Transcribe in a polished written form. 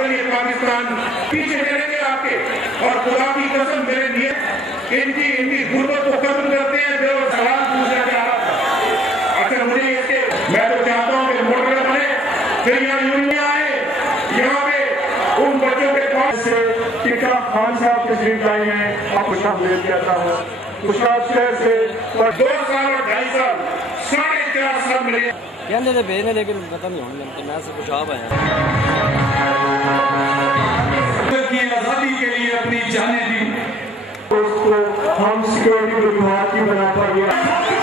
अगर ये पाकिस्तान पीछे चलेंगे आपके, और खुदा की कसम मेरे नियत इनकी गुर्बत को खत्म करते हैं जो सवाल पूछना चाह रहा था। अच्छा मुझे इसके मैं तो चाहता हूँ कि मोटर बने, फिर यहाँ यूनियन आए, यहाँ पे उन बच्चों के पास से टिक्का खान साहब तशरीफ लाई हैं, आप खुश आमदीद कहता हूँ। गुजरात शहर से 2 साल और 2.5 साल 4.5 साल मिले कहते थे भेजने, लेकिन पता नहीं होने मैं से कुछ आप आया की आजादी के लिए अपनी जानें दी, उसको हम सिक्योरिटी विभाग की बना पा गया।